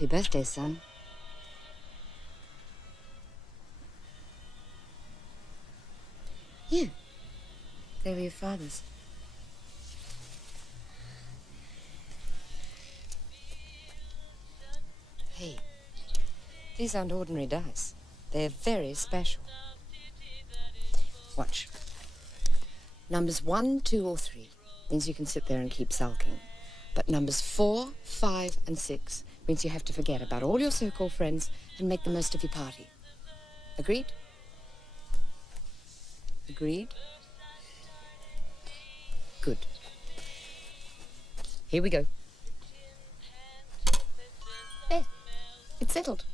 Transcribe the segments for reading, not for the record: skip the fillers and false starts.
Happy birthday, son. Here. They were your father's. Hey, these aren't ordinary dice. They're very special. Watch. Numbers 1, 2, or 3 means you can sit there and keep sulking. But numbers 4, 5, and 6 means you have to forget about all your so-called friends and make the most of your party. Agreed? Agreed? Good. Here we go. There. It's settled.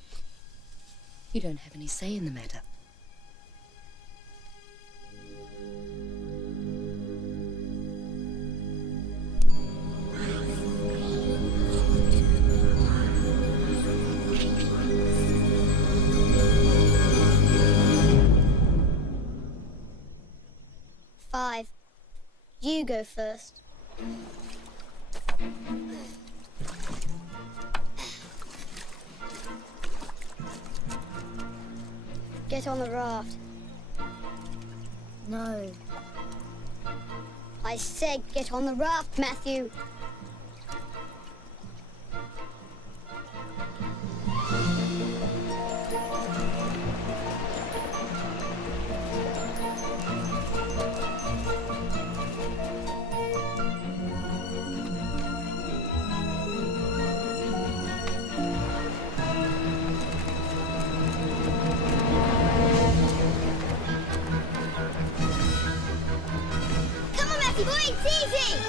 You don't have any say in the matter. Five. You go first. Get on the raft. No. I said get on the raft, Matthew. Boy, it's easy!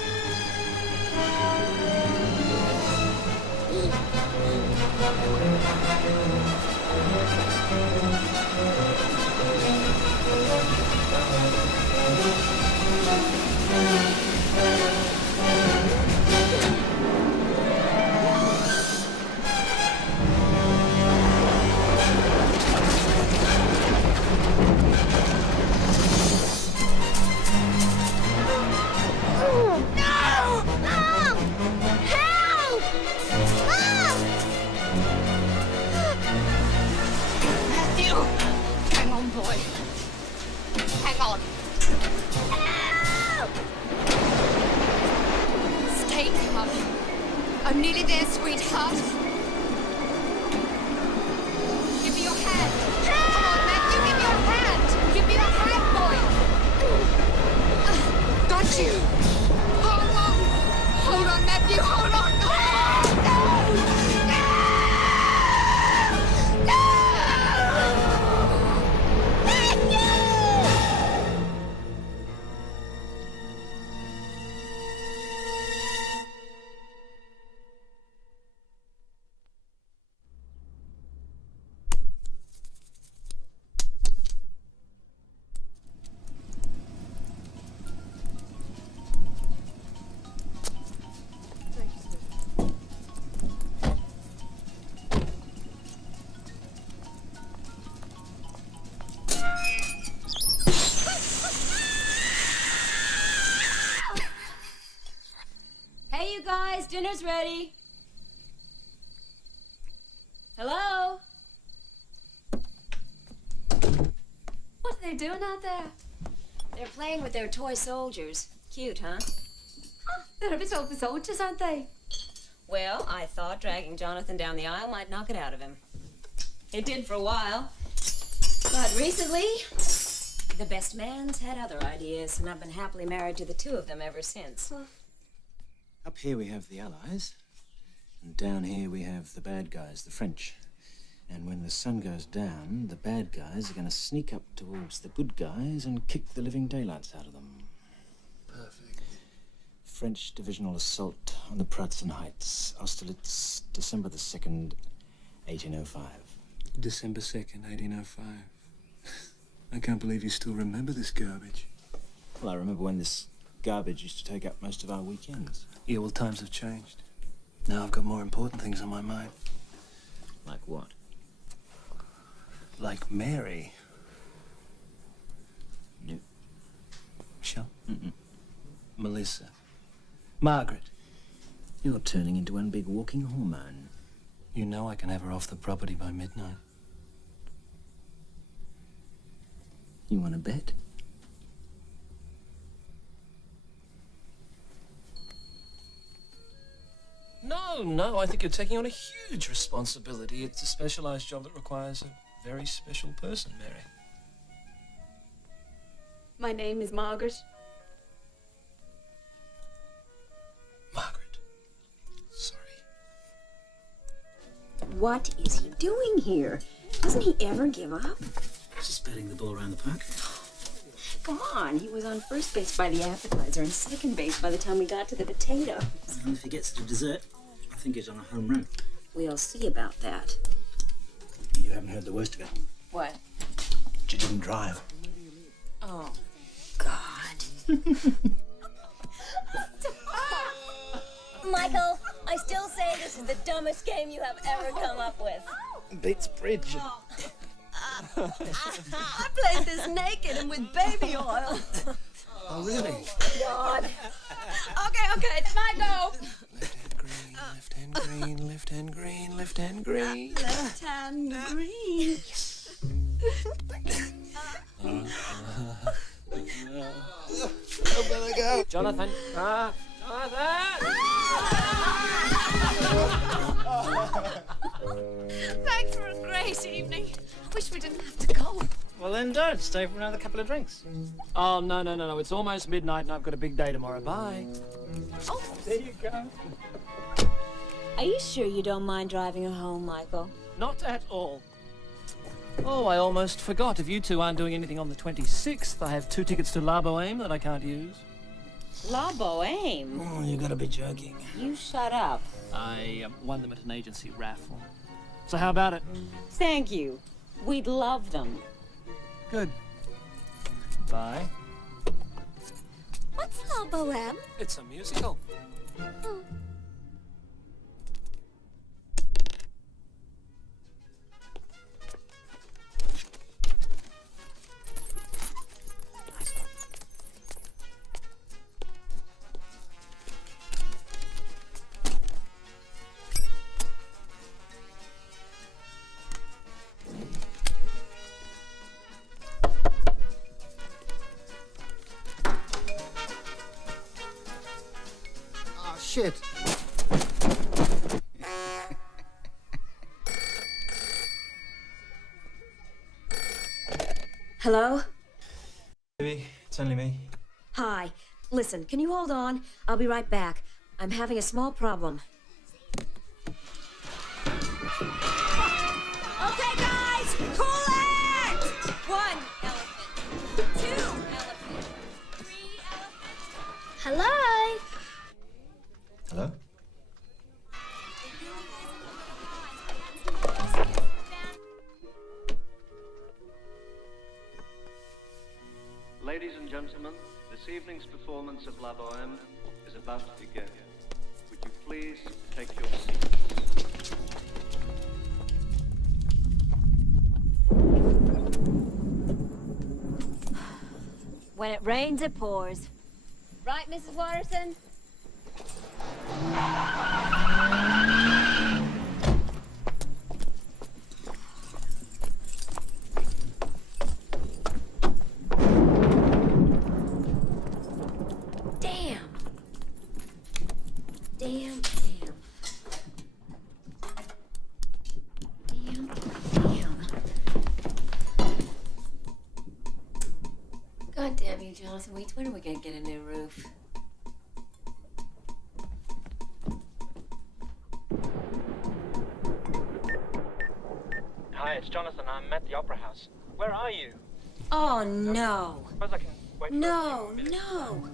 I'm nearly there, sweetheart. Give me your hand. Come on, Matthew, give me your hand. Give me your hand, boy. Got you. Hold on. Hold on, Matthew, hold on. Hey, you guys, dinner's ready. Hello? What are they doing out there? They're playing with their toy soldiers. Cute, huh? Oh, they're a bit old for soldiers, aren't they? Well, I thought dragging Jonathan down the aisle might knock it out of him. It did for a while. But recently, the best man's had other ideas, and I've been happily married to the two of them ever since. Up here we have the Allies, and down here we have the bad guys, the French. And when the sun goes down, the bad guys are going to sneak up towards the good guys and kick the living daylights out of them. Perfect. French divisional assault on the Pratzen Heights, Austerlitz, December the 2nd, 1805. December 2nd, 1805. I can't believe you still remember this garbage. Well, I remember when this garbage used to take up most of our weekends. Yeah, well, times have changed. Now I've got more important things on my mind. Like what? Like Mary. No. Michelle? Mm-mm. Melissa. Margaret. You're turning into one big walking hormone. You know I can have her off the property by midnight. You want to bet? No, I think you're taking on a huge responsibility. It's a specialized job that requires a very special person, Mary. My name is Margaret. Margaret. Sorry. What is he doing here? Doesn't he ever give up? Just batting the ball around the park. Come on, he was on first base by the appetizer and second base by the time we got to the potato. And if he gets to dessert, I think he's on a home run. We'll see about that. You haven't heard the worst of it. What? She didn't drive. Oh, God. Michael, I still say this is the dumbest game you have ever come up with. Beats bridge. I played this naked and with baby oil. Oh, really? God. Okay, it's my go. Left hand green, left hand green, left hand green, left hand green. Left hand green. I'm gonna go. Jonathan. Jonathan! Thanks for a great evening. I wish we didn't have to go. Well then don't. Stay for another couple of drinks. Oh, no. It's almost midnight and I've got a big day tomorrow. Bye. Oh, There you go. Are you sure you don't mind driving her home, Michael? Not at all. Oh, I almost forgot. If you two aren't doing anything on the 26th, I have 2 tickets to La Boheme that I can't use. La Boheme? Oh, you gotta be joking. You shut up. I won them at an agency raffle. So how about it? Thank you. We'd love them. Good. Bye. what's La Boheme? It's a musical. Shit. Hello? Baby, it's only me. Hi. Listen, can you hold on? I'll be right back. I'm having a small problem. Okay, guys! Cool it! 1 elephant. 2 elephant. 3 elephant. Hello? Hello? Ladies and gentlemen, this evening's performance of La Boheme is about to begin. Would you please take your seats? When it rains, it pours. Right, Mrs. Watterson? Damn. Damn. God damn you, Jonathan. When are we gonna get a new roof? Hi, it's Jonathan. I'm at the Opera House. Where are you? Oh, no. Suppose I can wait for a No, few minutes. no.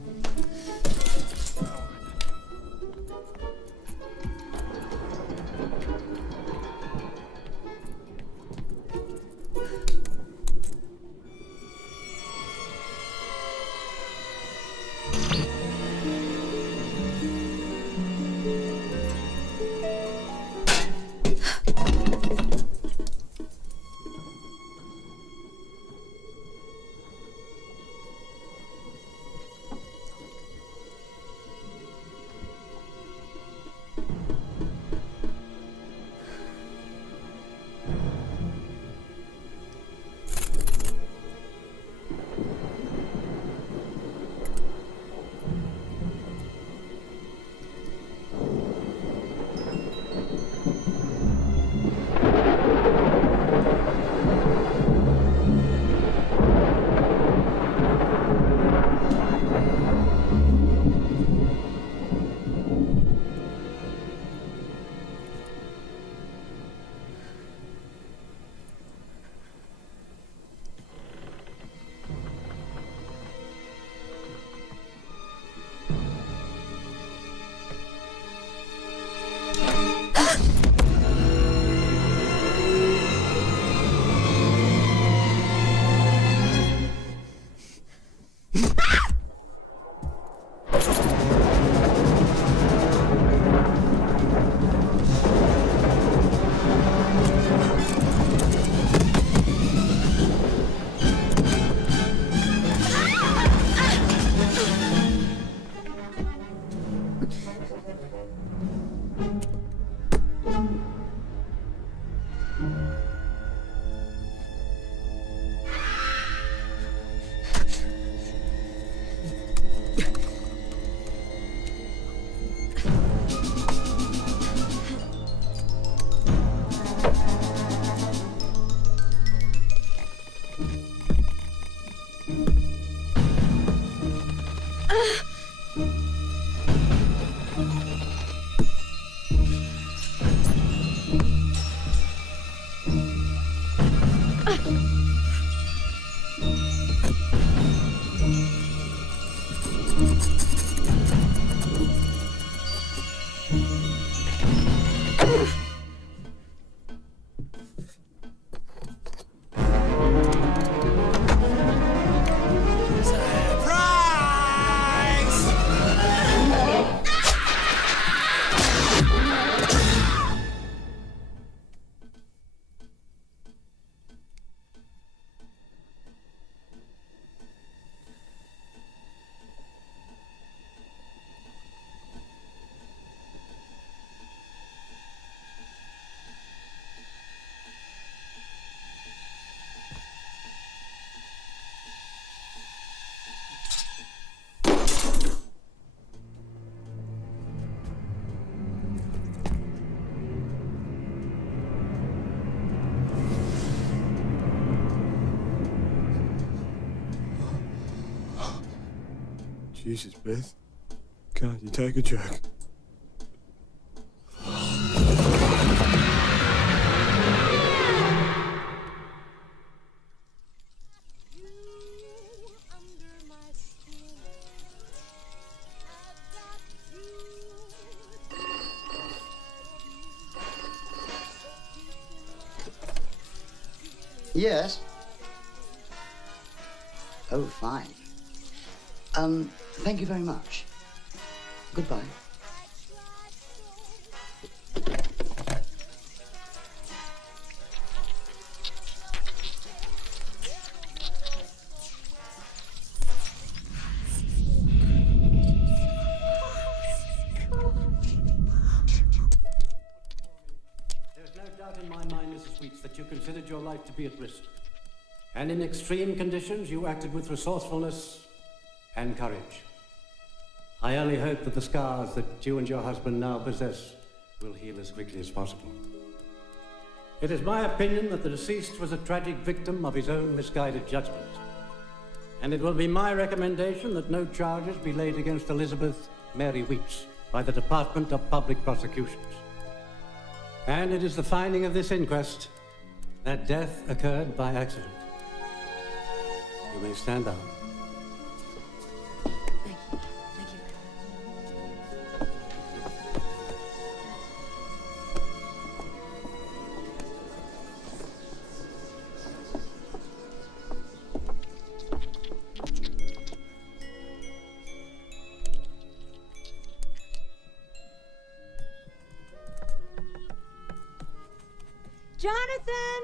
Jesus, Beth. Can't you take a joke? Yes. Oh, fine. Thank you very much. Goodbye. There's no doubt in my mind, Mrs. Weeks, that you considered your life to be at risk. And in extreme conditions, you acted with resourcefulness and courage. I only hope that the scars that you and your husband now possess will heal as quickly as possible. It is my opinion that the deceased was a tragic victim of his own misguided judgment. And it will be my recommendation that no charges be laid against Elizabeth Mary Weeks by the Department of Public Prosecutions. And it is the finding of this inquest that death occurred by accident. You may stand down. Jonathan!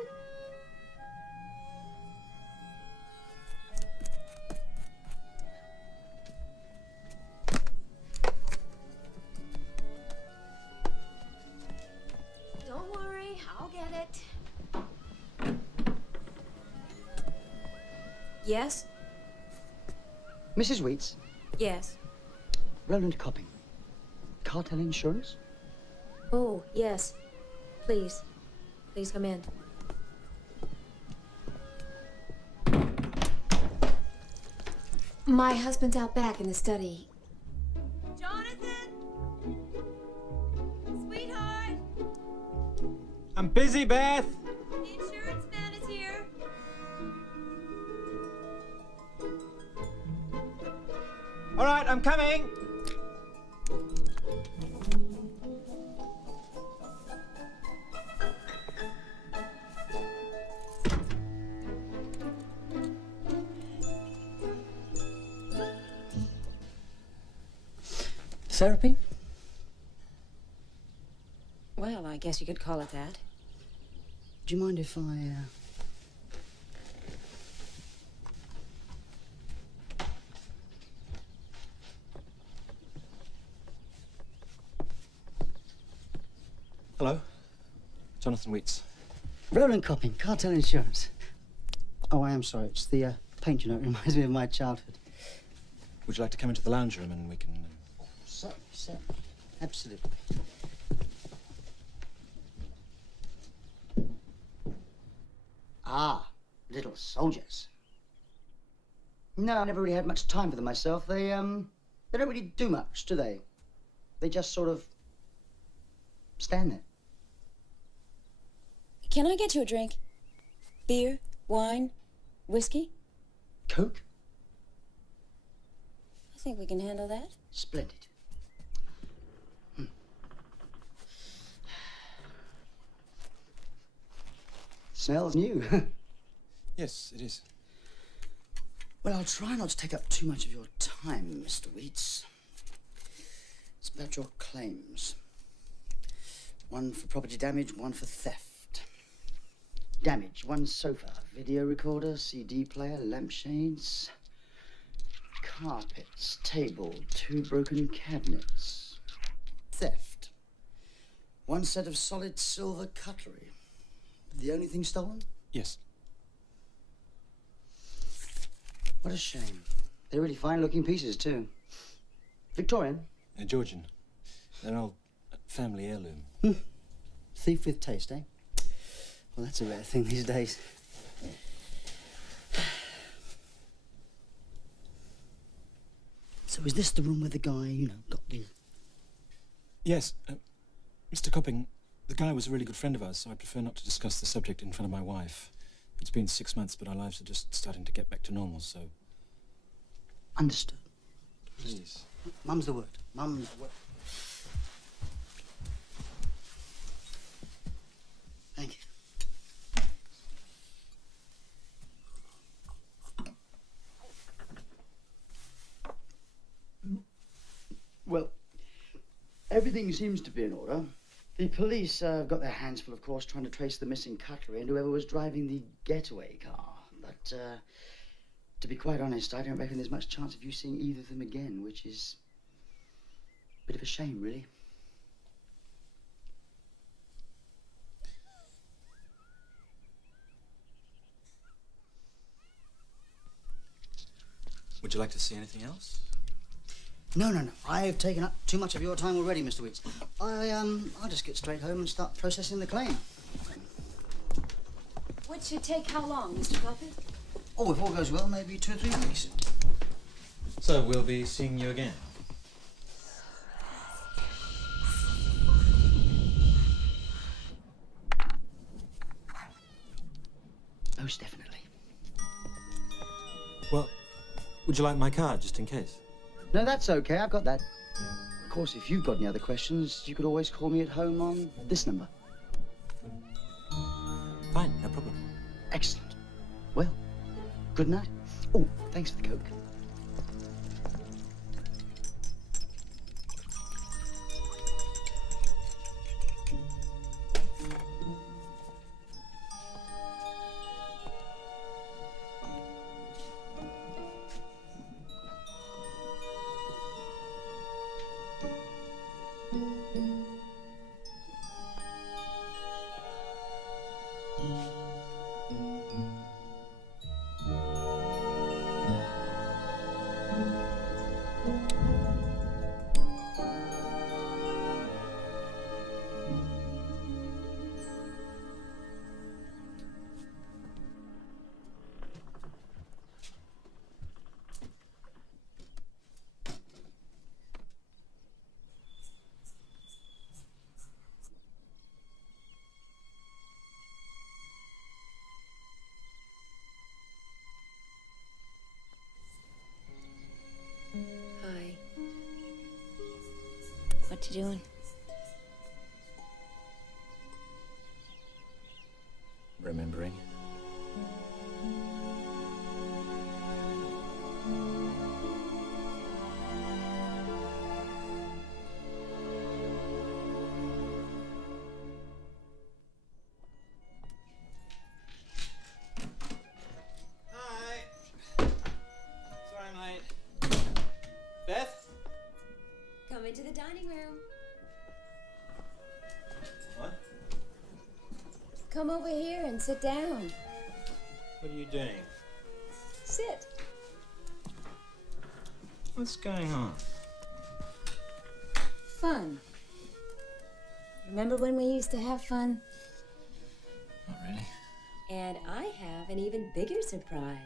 Don't worry, I'll get it. Yes? Mrs. Weeks, Yes. Roland Copping. Cartel insurance? Oh, yes. Please. Please come in. My husband's out back in the study. Jonathan! Sweetheart! I'm busy, Beth. The insurance man is here. All right, I'm coming. Therapy? Well, I guess you could call it that. Do you mind if I, Hello. Jonathan Wheats. Roland Copping, cartel insurance. Oh, I am sorry. It's the paint, you know. It reminds me of my childhood. Would you like to come into the lounge room and we can... Certainly. Absolutely. Ah, little soldiers. No, I never really had much time for them myself. They don't really do much, do they? They just sort of stand there. Can I get you a drink? Beer? Wine? Whiskey? Coke? I think we can handle that. Splendid. Smells new. Yes, it is. Well, I'll try not to take up too much of your time, Mr. Wheats. It's about your claims. One for property damage, one for theft. Damage, one sofa, video recorder, CD player, lampshades, carpets, table, 2 broken cabinets. Theft, one set of solid silver cutlery. The only thing stolen? Yes. What a shame. They're really fine-looking pieces, too. Victorian? Georgian. They're an old family heirloom. Thief with taste, eh? Well, that's a rare thing these days. So is this the room where the guy, you know, got the... Yes. Mr. Copping, the guy was a really good friend of ours, so I prefer not to discuss the subject in front of my wife. It's been 6 months, but our lives are just starting to get back to normal, so... Understood. Please. Mum's the word. Mum's the word. Thank you. Well, everything seems to be in order. The police have got their hands full, of course, trying to trace the missing cutlery and whoever was driving the getaway car. But, to be quite honest, I don't reckon there's much chance of you seeing either of them again, which is a bit of a shame, really. Would you like to see anything else? No. I've taken up too much of your time already, Mr. Wheats. I'll just get straight home and start processing the claim. Would should take how long, Mr. Copping? Oh, if all goes well, maybe 2 or 3 weeks. So we'll be seeing you again? Most definitely. Well, would you like my card, just in case? No, that's okay. I've got that. Of course, if you've got any other questions, you could always call me at home on this number. Fine, no problem. Excellent. Well, good night. Oh, thanks for the Coke. Hi. What you doing? Remembering. Come into the dining room. What? Come over here and sit down. What are you doing? Sit. What's going on? Fun. Remember when we used to have fun? Not really. And I have an even bigger surprise.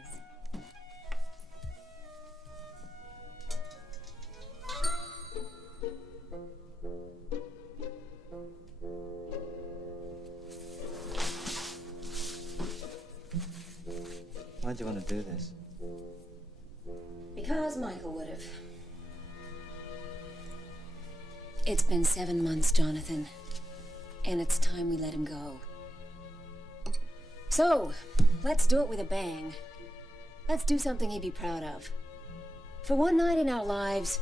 Why'd you want to do this? Because Michael would have. It's been 7 months, Jonathan. And it's time we let him go. So, let's do it with a bang. Let's do something he'd be proud of. For one night in our lives,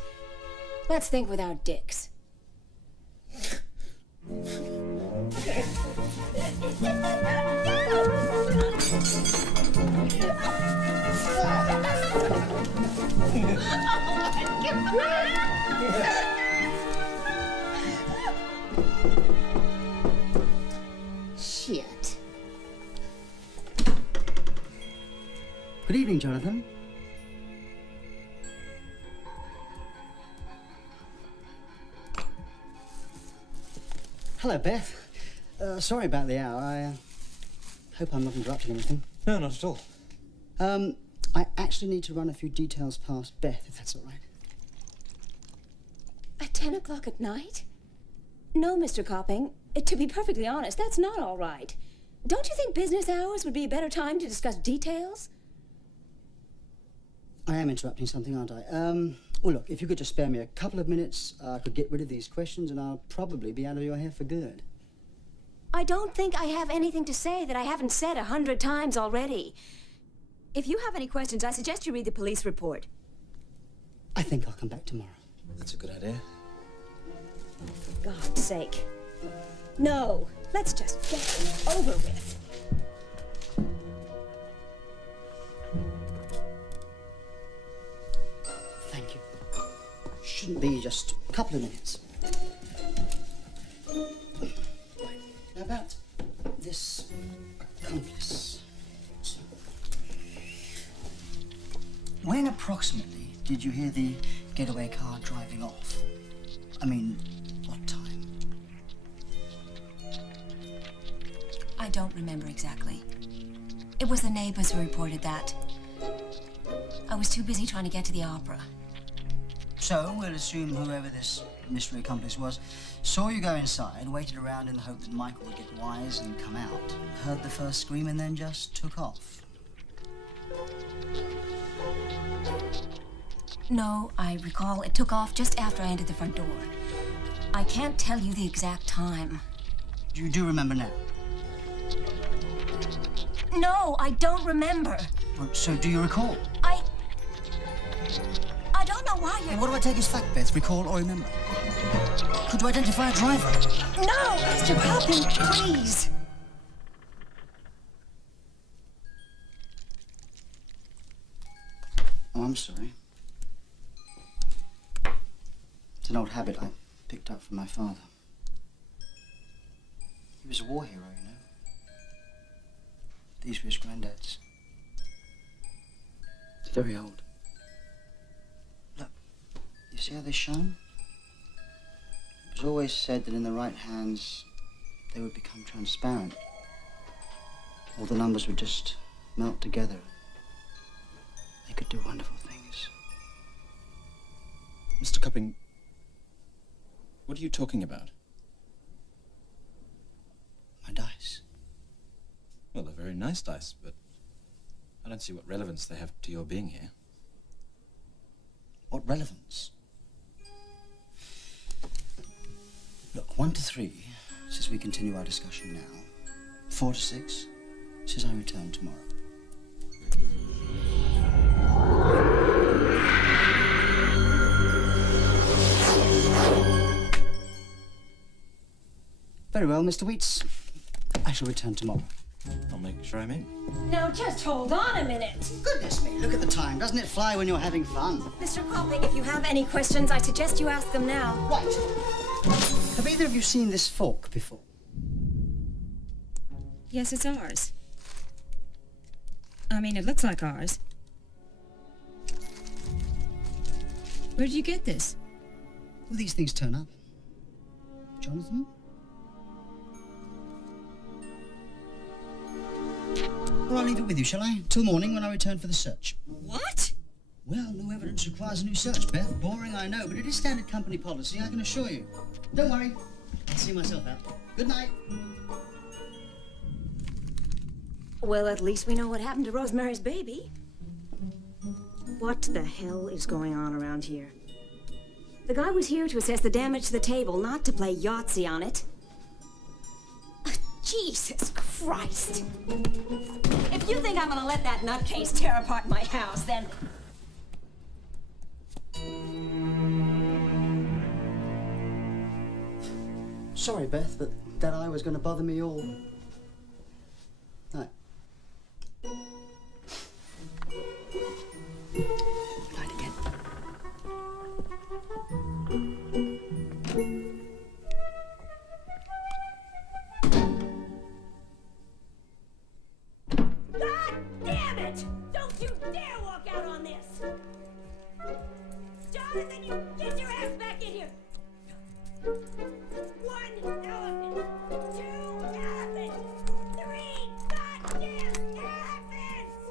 let's think without dicks. Shit. Good evening, Jonathan. Hello, Beth. Sorry about the hour. I hope I'm not interrupting anything. No, not at all. I actually need to run a few details past Beth, if that's all right. At 10 o'clock at night? No, Mr. Copping. To be perfectly honest, that's not all right. Don't you think business hours would be a better time to discuss details? I am interrupting something, aren't I? Well, look, if you could just spare me a couple of minutes, I could get rid of these questions and I'll probably be out of your hair for good. I don't think I have anything to say that I haven't said 100 times already. If you have any questions, I suggest you read the police report. I think I'll come back tomorrow. That's a good idea. For God's sake. No, let's just get it over with. Thank you. Shouldn't be just a couple of minutes. Right. Now about this accomplice. When approximately did you hear the getaway car driving off? I mean, what time? I don't remember exactly. It was the neighbors who reported that. I was too busy trying to get to the opera. So, we'll assume whoever this mystery accomplice was saw you go inside, waited around in the hope that Michael would get wise and come out, heard the first scream and then just took off. No, I recall it took off just after I entered the front door. I can't tell you the exact time. You do remember now? No, I don't remember. Well, so do you recall? I don't know why you're... What do I take as fact, Beth? Recall or remember? Could you identify a driver? No, Mr. Copping, please. Oh, I'm sorry. It's an old habit I picked up from my father. He was a war hero, you know. These were his granddads. It's very old. Look, you see how they shine? It was always said that in the right hands, they would become transparent. All the numbers would just melt together. They could do wonderful things. Mr. Copping, what are you talking about? My dice. Well, they're very nice dice, but I don't see what relevance they have to your being here. What relevance? Look, 1 to 3 says we continue our discussion now. 4 to 6 says I return tomorrow. Very well, Mr. Weets. I shall return tomorrow. I'll make sure I'm in. Now, just hold on a minute. Goodness me, look at the time. Doesn't it fly when you're having fun? Mr. Copping, if you have any questions, I suggest you ask them now. Right. Have either of you seen this fork before? Yes, it's ours. I mean, it looks like ours. Where did you get this? Will these things turn up? Jonathan? Well, I'll leave it with you, shall I? Till morning when I return for the search. What? Well, no evidence requires a new search, Beth. Boring, I know, but it is standard company policy, I can assure you. Don't worry. I'll see myself out. Good night. Well, at least we know what happened to Rosemary's baby. What the hell is going on around here? The guy was here to assess the damage to the table, not to play Yahtzee on it. Jesus Christ! If you think I'm gonna let that nutcase tear apart my house, then... Sorry, Beth, but that eye was going to bother me all night. Night again. God damn it! Don't you dare walk out on this! Jonathan, you get your ass back in here! 1 elephant, 2 elephants, 3 goddamn elephants!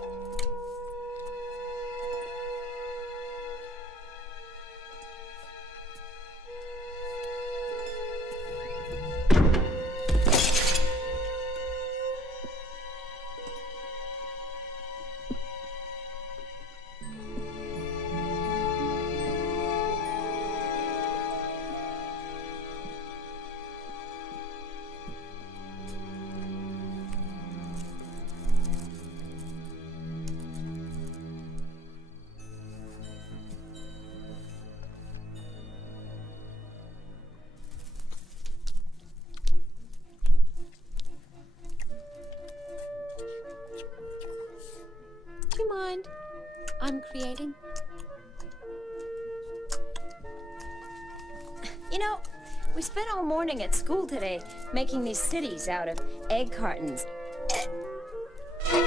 Do you mind? I'm creating. You know, we spent all morning at school today making these cities out of egg cartons. I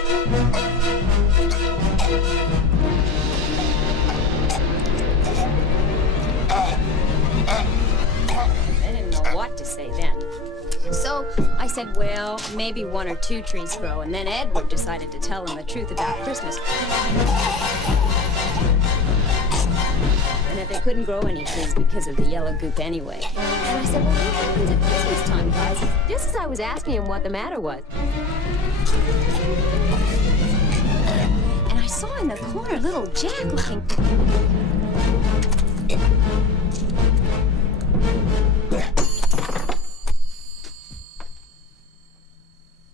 didn't know what to say then. So I said, well, maybe 1 or 2 trees grow, and then Edward decided to tell him the truth about Christmas. And that they couldn't grow any trees because of the yellow goop anyway. And I said, well, what happens at Christmas time, guys? Just as I was asking him what the matter was. And I saw in the corner little Jack looking...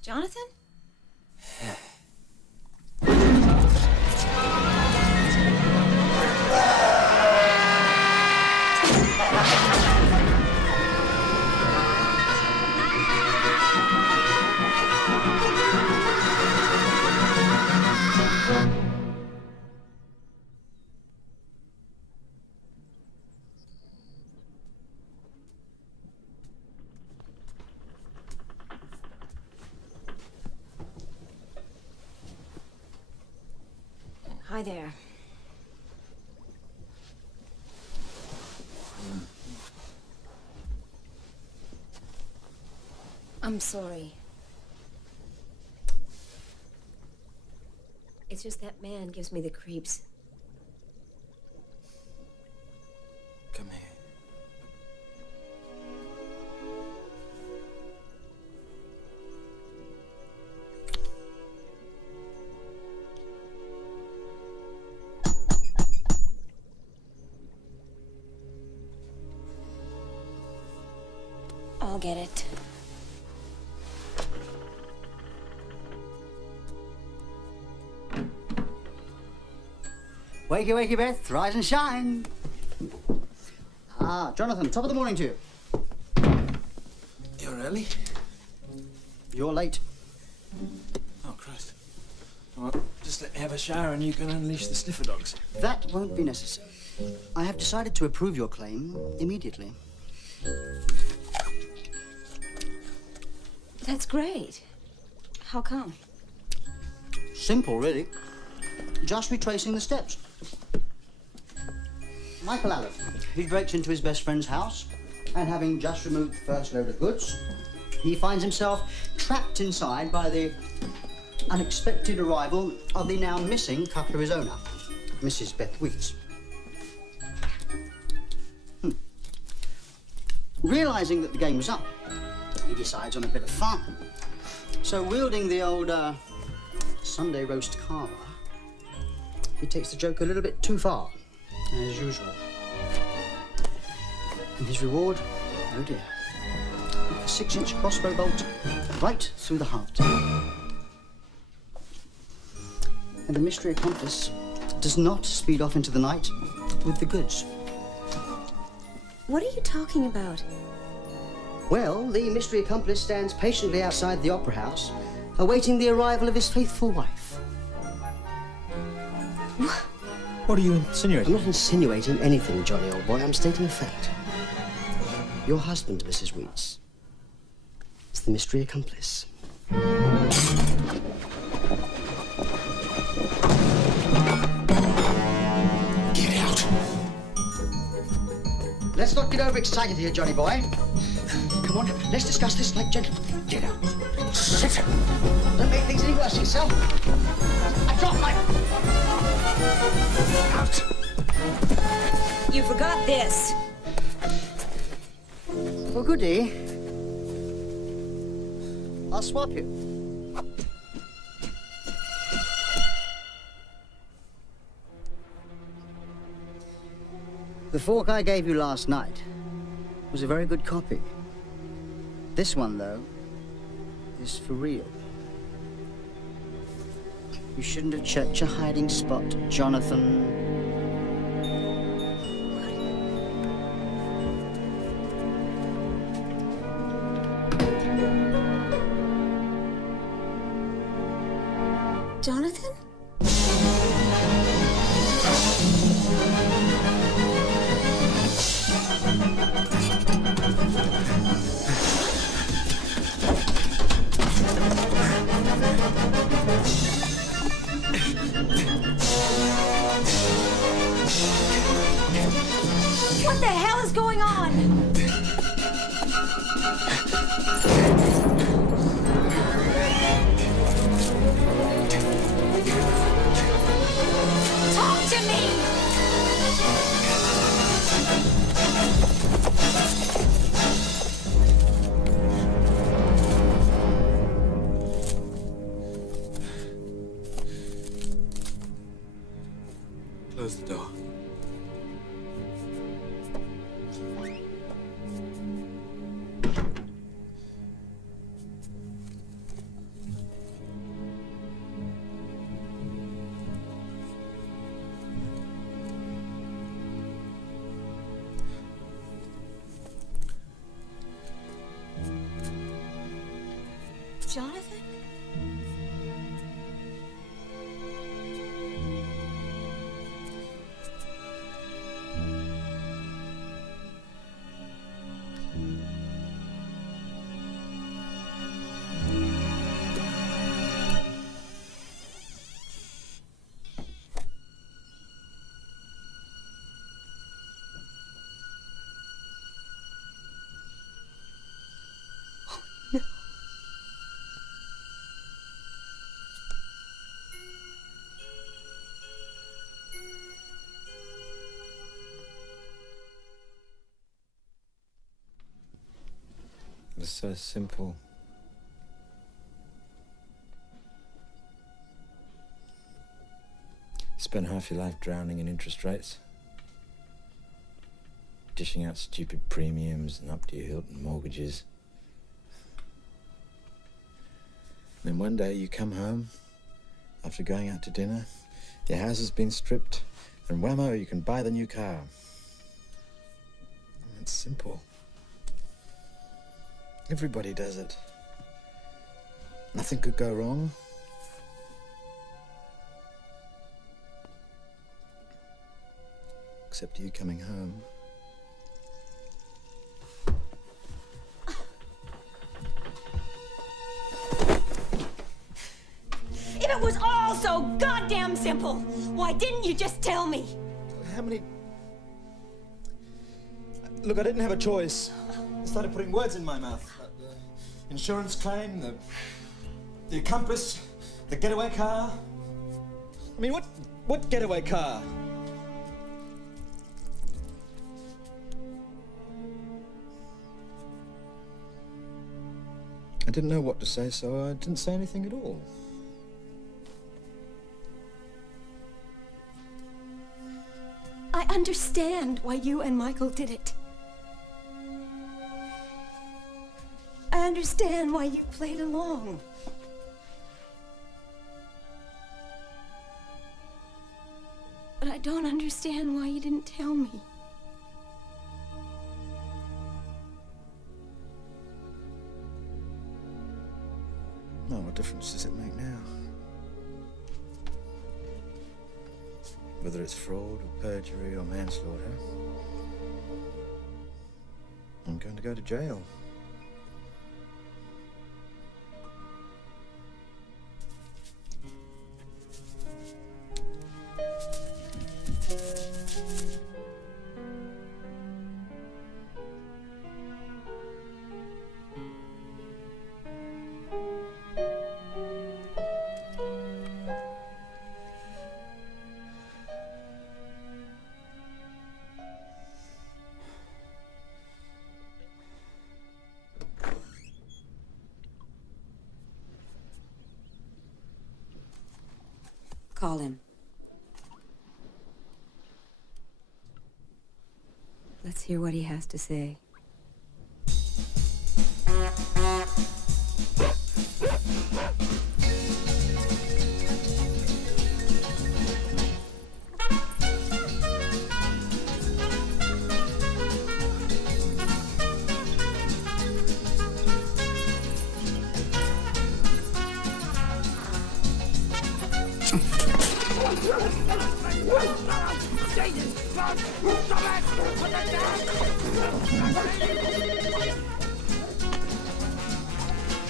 Jonathan? Hi there. I'm sorry. It's just that man gives me the creeps. Come here. I'll get it. Wakey, wakey, Beth. Rise and shine. Ah, Jonathan, top of the morning to you. You're early? You're late. Oh, Christ. Well, just let me have a shower and you can unleash the sniffer dogs. That won't be necessary. I have decided to approve your claim immediately. That's great. How come? Simple, really. Just retracing the steps. Michael Allen, he breaks into his best friend's house, and having just removed the first load of goods, he finds himself trapped inside by the unexpected arrival of the now missing cutler's owner, Mrs. Beth Weeks. Realizing that the game was up, he decides on a bit of fun. So, wielding the old Sunday roast carver, he takes the joke a little bit too far, as usual. And his reward, oh dear, a 6-inch crossbow bolt right through the heart. And the mystery accomplice does not speed off into the night with the goods. What are you talking about? Well, the mystery accomplice stands patiently outside the opera house, awaiting the arrival of his faithful wife. What are you insinuating? I'm not insinuating anything, Johnny, old boy. I'm stating a fact. Your husband, Mrs. Weeks, is the mystery accomplice. Get out! Let's not get overexcited here, Johnny boy. Come on, let's discuss this like gentlemen. Get out. Sit. Don't make things any worse for yourself. I dropped my... Out. You forgot this. Well, goody. I'll swap you. The fork I gave you last night was a very good copy. This one, though, is for real. You shouldn't have checked your hiding spot, Jonathan. Jonathan? What the hell is going on? Talk to me! Close the door. Jonathan? It was so simple. Spent half your life drowning in interest rates, dishing out stupid premiums and up to your hilt in mortgages. And then one day you come home after going out to dinner, your house has been stripped, and whammo, you can buy the new car. It's simple. Everybody does it. Nothing could go wrong. Except you coming home. Dimple? Why didn't you just tell me? How many... Look, I didn't have a choice. I started putting words in my mouth. Insurance claim, the accomplice, the getaway car. I mean, what getaway car? I didn't know what to say, so I didn't say anything at all. I understand why you and Michael did it. I understand why you played along. But I don't understand why you didn't tell me. Oh, what difference does it make now? Whether it's fraud or perjury or manslaughter, I'm going to go to jail. Call him. Let's hear what he has to say.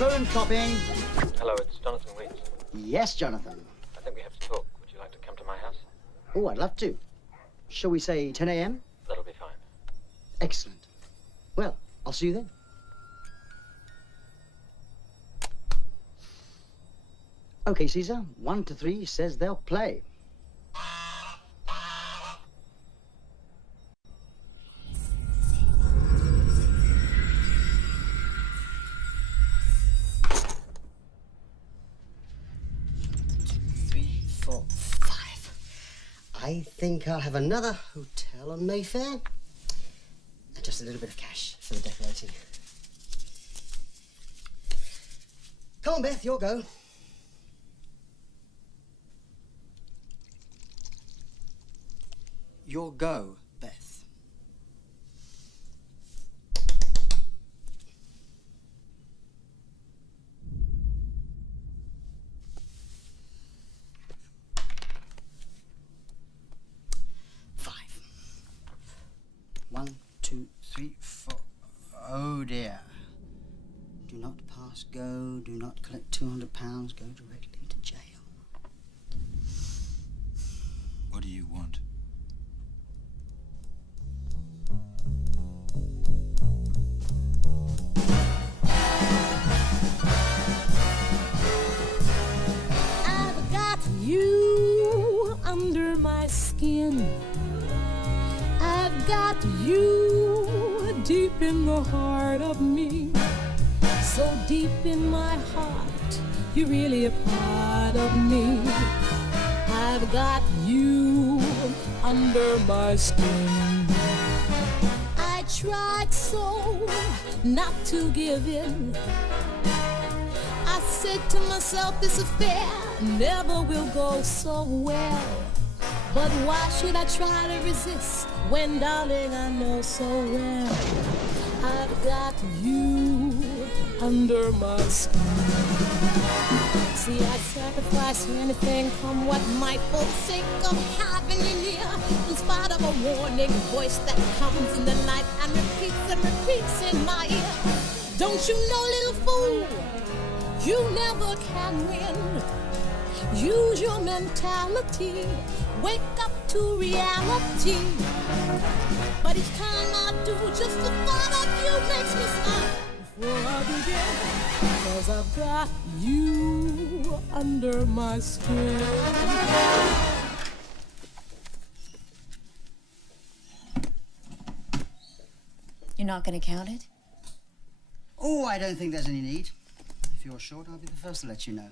Roland copying. Hello, it's Jonathan Weeks. Yes, Jonathan. I think we have to talk. Would you like to come to my house? Oh, I'd love to. Shall we say 10 a.m.? That'll be fine. Excellent. Well, I'll see you then. Okay, Caesar. 1 to 3 says they'll play. I think I'll have another hotel on Mayfair. And just a little bit of cash for the decorating. Come on, Beth, your go. Your go, Beth. One, two, three, four. Oh dear. Do not pass go. Do not collect £200. Go directly to jail. What do you want? I've got you under my skin. I've got you deep in the heart of me. So deep in my heart, you're really a part of me. I've got you under my skin. I tried so not to give in. I said to myself, this affair never will go so well. But why should I try to resist when, darling, I know so well I've got you under my skin. See, I'd sacrifice anything, come what might, for the sake of having you near, in spite of a warning voice that comes in the night and repeats in my ear. Don't you know, little fool, you never can win. Use your mentality. Wake up to reality. But each time I do, just the thought of you makes me stop before I begin. 'Cause I've got you under my skin. You're not going to count it? Oh, I don't think there's any need. If you're short, I'll be the first to let you know.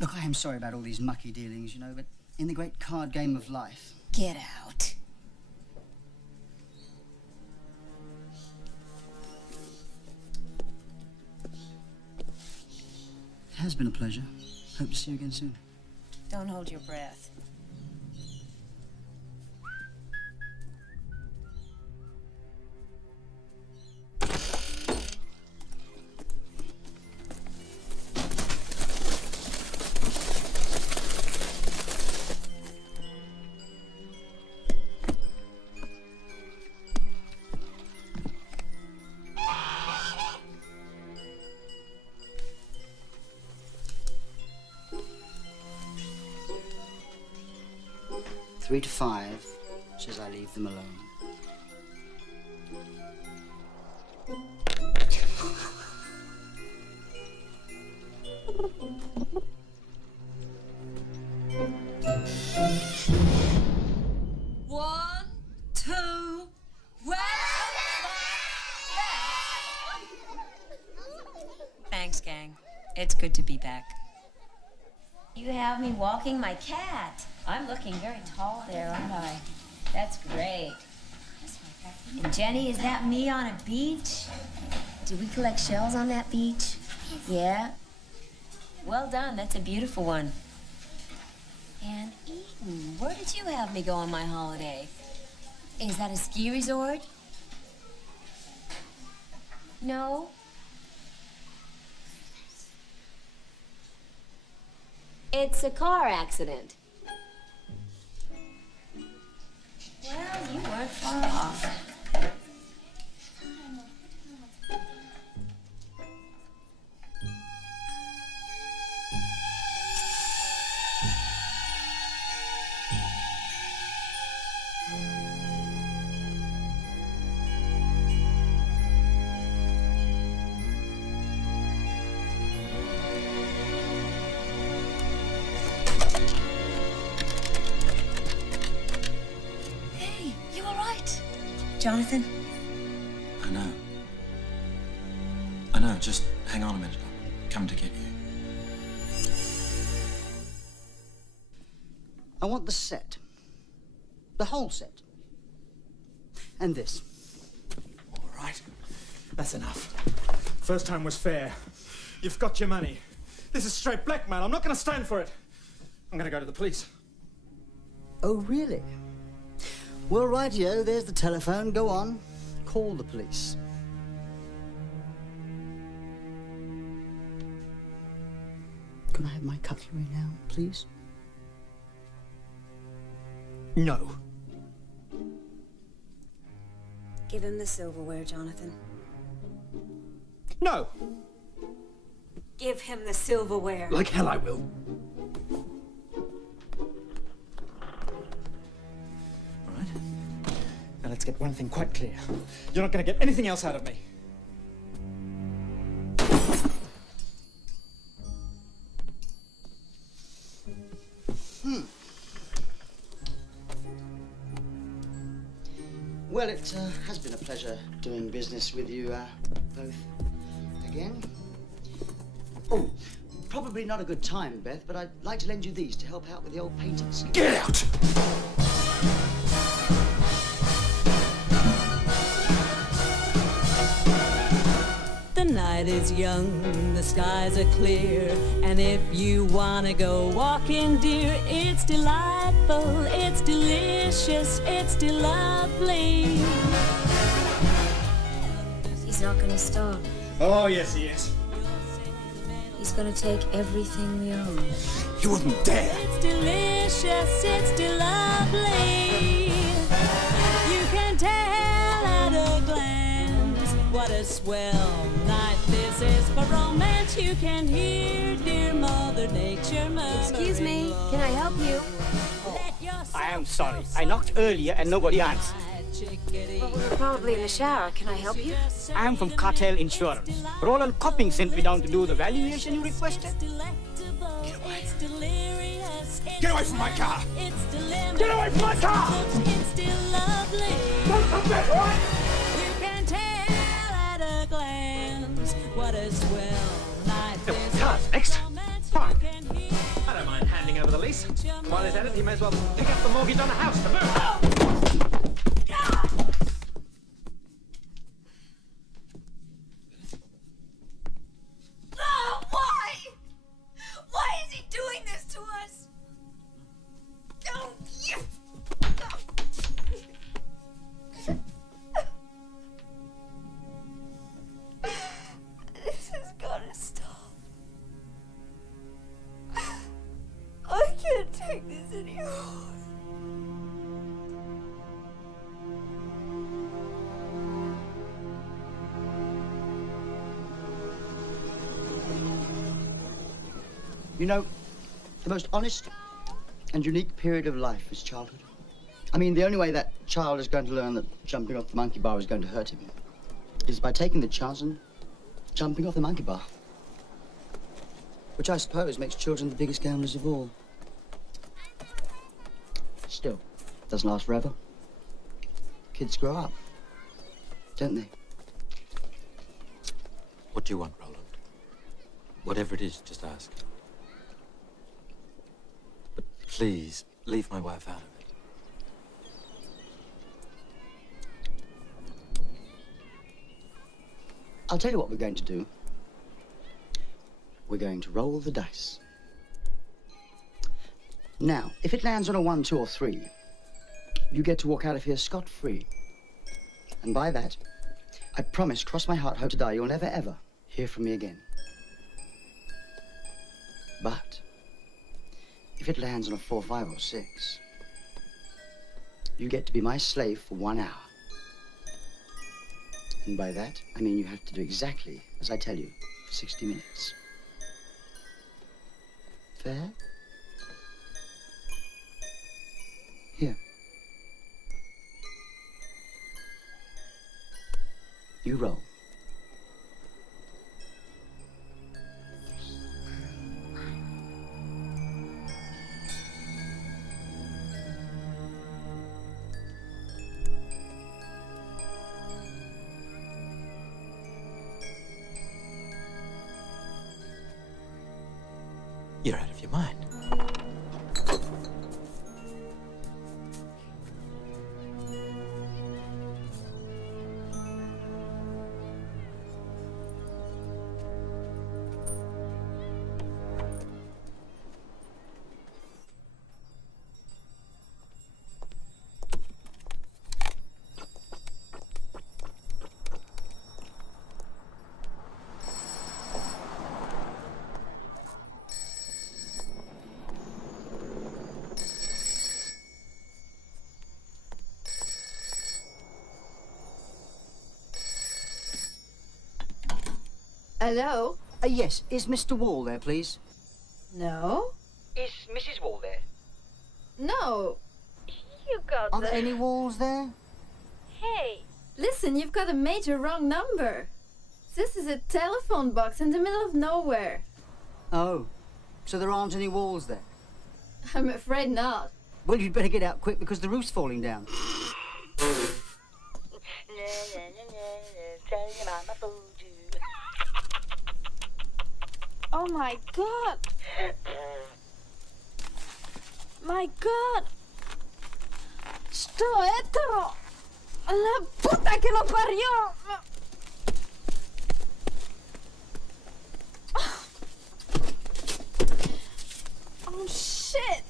Look, I am sorry about all these mucky dealings, you know, but in the great card game of life... Get out. It has been a pleasure. Hope to see you again soon. Don't hold your breath. Three to five says I leave them alone. One, two, Thanks, gang. It's good to be back. You have me walking my cat. I'm looking very tall there, aren't I? That's great. And Jenny, is that me on a beach? Did we collect shells on that beach? Yeah? Well done, that's a beautiful one. And Eden, where did you have me go on my holiday? Is that a ski resort? No? It's a car accident. Well, you weren't far off. Jonathan? I know. I know. Just hang on a minute. I'm coming to get you. I want the set. The whole set. And this. All right. That's enough. First time was fair. You've got your money. This is straight blackmail. I'm not going to stand for it. I'm going to go to the police. Oh, really? Well, rightio, there's the telephone. Go on. Call the police. Can I have my cutlery now, please? No. Give him the silverware, Jonathan. No. Give him the silverware. Like hell I will. Now let's get one thing quite clear. You're not going to get anything else out of me. Well, it has been a pleasure doing business with you both again. Oh, probably not a good time, Beth, but I'd like to lend you these to help out with the old paintings. Get out! The night is young, the skies are clear, and if you wanna go walking, dear, it's delightful, it's delicious, it's lovely. He's not gonna stop. Oh, yes, he is. He's gonna take everything we own. You wouldn't dare! It's delicious, it's lovely. You can tell at a glance what what a swell night this is for romance. You can hear dear Mother Nature murmuring. Excuse me, can I help you? I am sorry. I knocked earlier and nobody answered. Well, we were probably in the shower. Can I help you? I am from Cartel Insurance. Roland Copping sent me down to do the valuation you requested. Get away from my car! Get away from my car! It's still lovely. Don't come back, all right? You can tell at a glance what a swell night this Cars is. next. Fine. Can hear I don't mind handing over the lease. While he's at it, he may as well pick up the mortgage on the house to move. Oh, why? Why is he doing this to us? Oh, you. This has got to stop. I can't take this anymore. You know, the most honest and unique period of life is childhood. I mean, the only way that child is going to learn that jumping off the monkey bar is going to hurt him is by taking the chance and jumping off the monkey bar. Which I suppose makes children the biggest gamblers of all. Still, doesn't last forever. Kids grow up, don't they? What do you want, Roland? Whatever it is, just ask. But please, leave my wife out of it. I'll tell you what we're going to do. We're going to roll the dice. Now, if it lands on a 1, 2, or 3, you get to walk out of here scot-free. And by that, I promise, cross my heart, hope to die, you'll never, ever hear from me again. But if it lands on a 4, 5, or 6, you get to be my slave for 1 hour. And by that, I mean you have to do exactly as I tell you for 60 minutes. Fair? Here. You roll. You're out of your mind. Hello? Yes, is Mr. Wall there, please? No? Is Mrs. Wall there? No. You got Are there any walls there? Hey, listen, you've got a major wrong number. This is a telephone box in the middle of nowhere. Oh, so there aren't any walls there? I'm afraid not. Well, you'd better get out quick because the roof's falling down. Oh my God! My God! Sto etero! La puta che lo parió! Oh shit!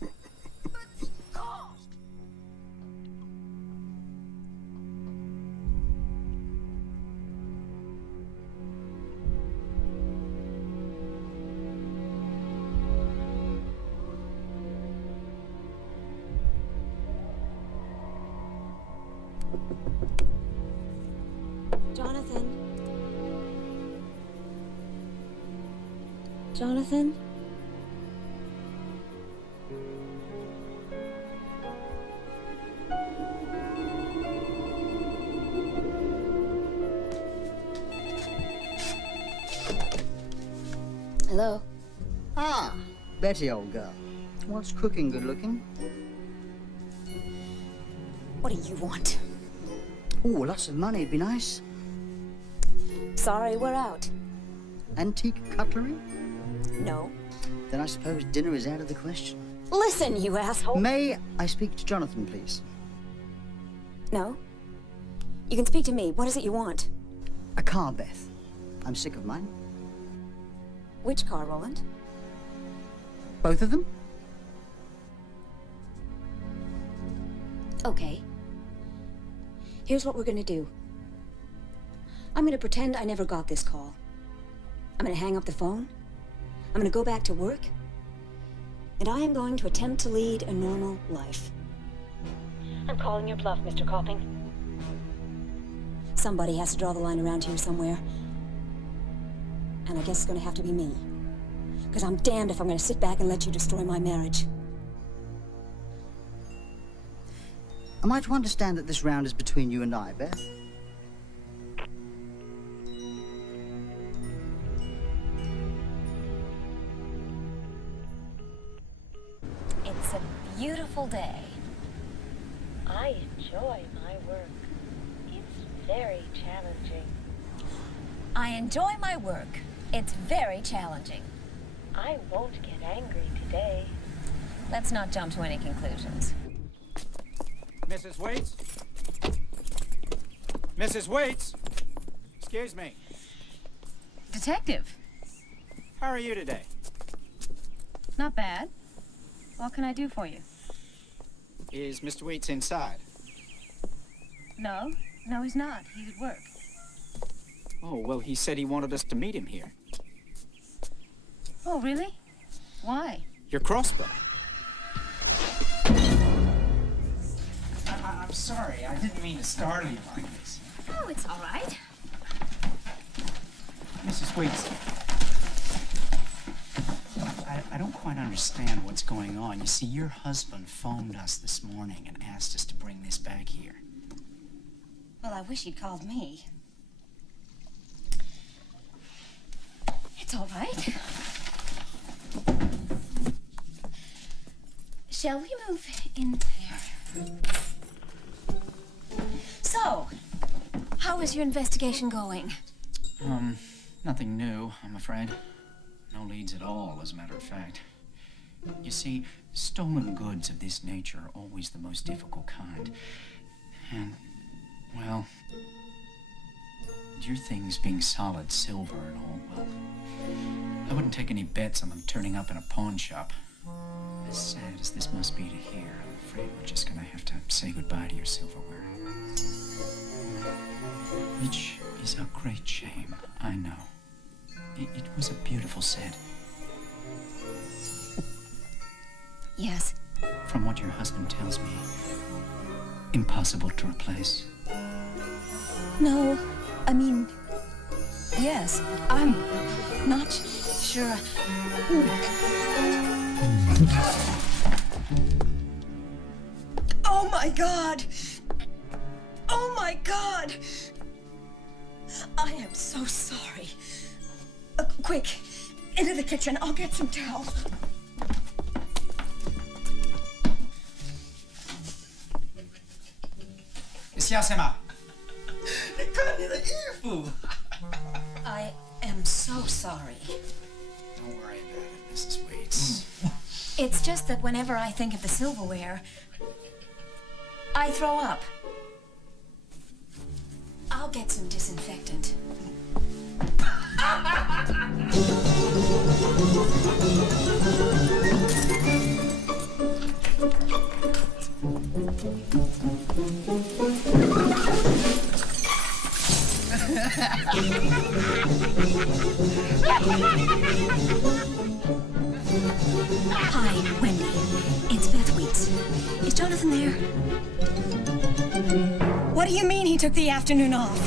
Let's go! Jonathan? Jonathan? Hello? Ah, Betty, old girl. What's cooking, good looking? What do you want? Oh, lots of money, it'd be nice. Sorry, we're out. Antique cutlery? No. Then I suppose dinner is out of the question. Listen, you asshole. May I speak to Jonathan, please? No. You can speak to me. What is it you want? A car, Beth. I'm sick of mine. Which car, Roland? Both of them? Okay. Here's what we're gonna do. I'm gonna pretend I never got this call. I'm gonna hang up the phone. I'm gonna go back to work. And I am going to attempt to lead a normal life. I'm calling your bluff, Mr. Copping. Somebody has to draw the line around here somewhere. And I guess it's gonna have to be me. Because I'm damned if I'm gonna sit back and let you destroy my marriage. Am I to understand that this round is between you and I, Beth? It's a beautiful day. I enjoy my work. It's very challenging. I enjoy my work. It's very challenging. I won't get angry today. Let's not jump to any conclusions. Mrs. Waits? Mrs. Waits? Excuse me. Detective. How are you today? Not bad. What can I do for you? Is Mr. Waits inside? No, he's not. He's at work. Oh, well, he said he wanted us to meet him here. Oh, really? Why? Your crossbow. I'm sorry. I didn't mean to startle you like this. Oh, it's all right. Mrs. Waits, I don't quite understand what's going on. You see, your husband phoned us this morning and asked us to bring this back here. Well, I wish he'd called me. It's all right. Shall we move in there? So, how is your investigation going? Nothing new, I'm afraid. No leads at all, as a matter of fact. You see, stolen goods of this nature are always the most difficult kind. And, well, your things being solid silver and all, well, I wouldn't take any bets on them turning up in a pawn shop. As sad as this must be to hear, I'm afraid we're just gonna have to say goodbye to your silverware. Which is a great shame, I know. It was a beautiful set. Yes. From what your husband tells me, impossible to replace. No, I mean, yes, I'm not sure. Oh my God! Oh my God! I am so sorry. Quick, into the kitchen. I'll get some towels. Siasema. I am so sorry. Don't worry about it, Mrs. Waits. It's just that whenever I think of the silverware, I throw up. I'll get some disinfectant. Hi, Wendy. It's Beth Weeks. Is Jonathan there? What do you mean he took the afternoon off?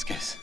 Vasquez.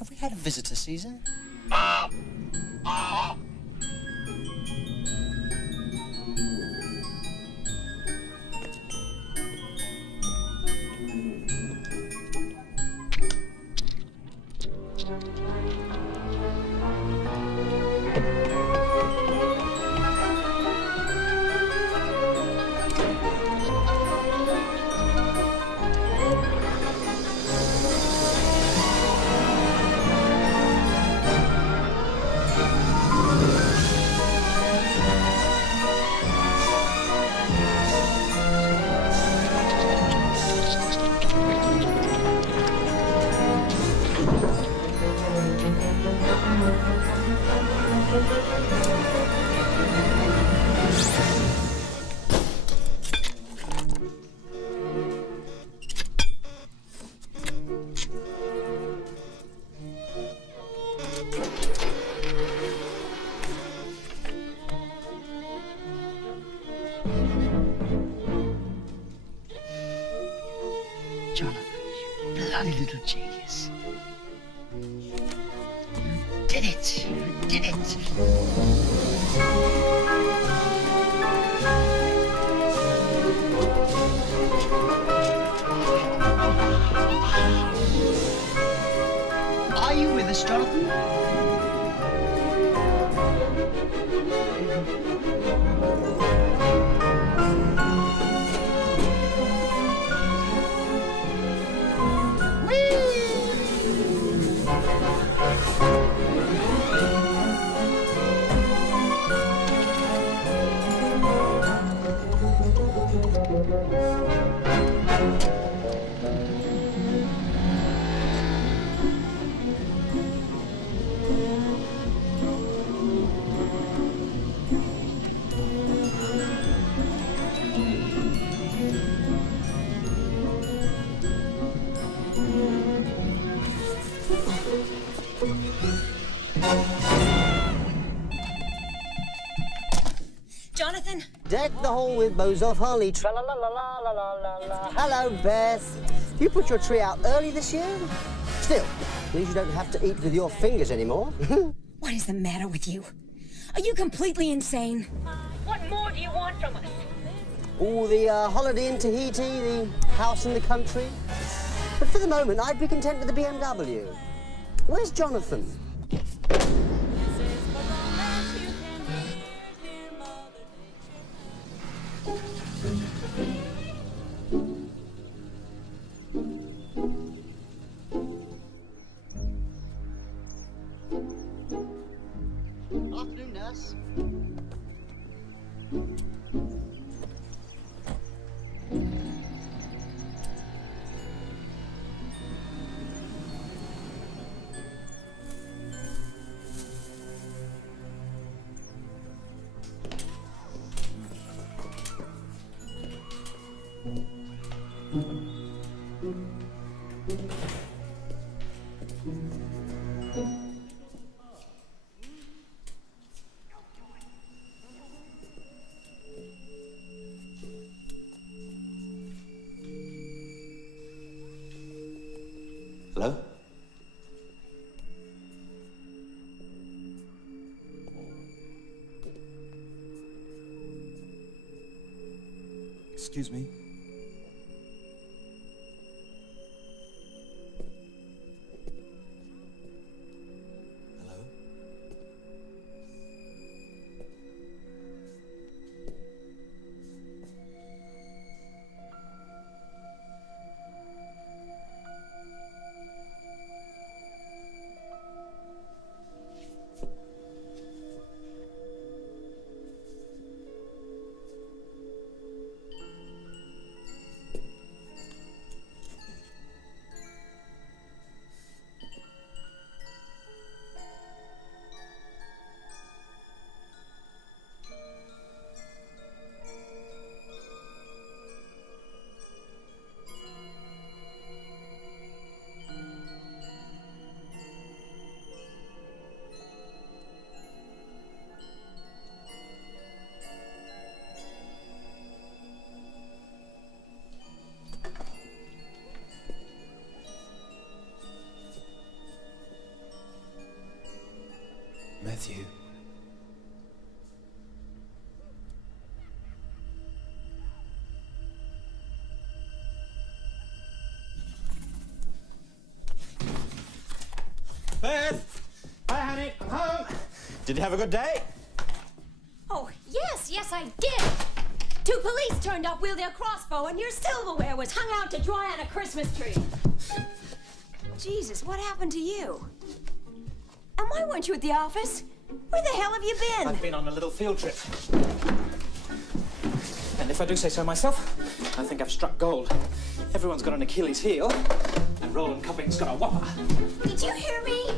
Have we had a visitor, Caesar? Jonathan, you bloody little genius. You did it! You did it! Are you with us, Jonathan? Jonathan? Deck the hall with bows of holly, tra-la-la-la-la-la-la-la. Hello, Beth. You put your tree out early this year? Still, at least you don't have to eat with your fingers anymore. What is the matter with you? Are you completely insane? What more do you want from us? Oh, the holiday in Tahiti, the house in the country. But for the moment, I'd be content with the BMW. Where's Jonathan? Afternoon, nurse. Hello? Excuse me. Hello? Matthew. Beth! Hi, honey. I'm home. Did you have a good day? Oh, yes, I did. 2 police turned up wielding a crossbow, and your silverware was hung out to dry on a Christmas tree. Jesus, what happened to you? And why weren't you at the office? Where the hell have you been? I've been on a little field trip. And if I do say so myself, I think I've struck gold. Everyone's got an Achilles heel, and Roland Cupping's got a whopper. Did you hear me?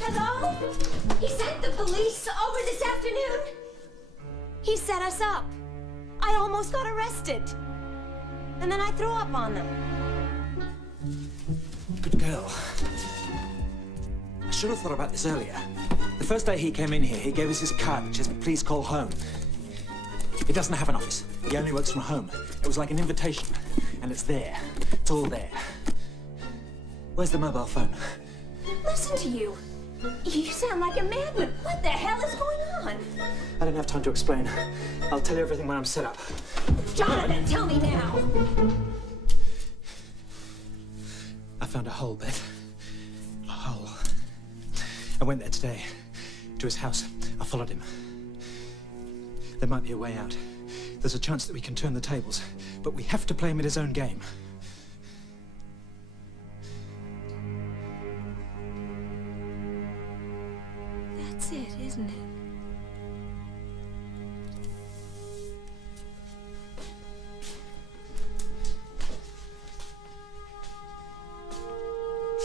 Hello? He sent the police over this afternoon. He set us up. I almost got arrested. And then I threw up on them. Good girl. I should have thought about this earlier. The first day he came in here, he gave us his card which says, "Please call home." He doesn't have an office. He only works from home. It was like an invitation. And it's there. It's all there. Where's the mobile phone? Listen to you. You sound like a madman. What the hell is going on? I don't have time to explain. I'll tell you everything when I'm set up. Jonathan, tell me now. I found a hole, Beth. A hole. I went there today, to his house. I followed him. There might be a way out. There's a chance that we can turn the tables, but we have to play him at his own game. That's it, isn't it?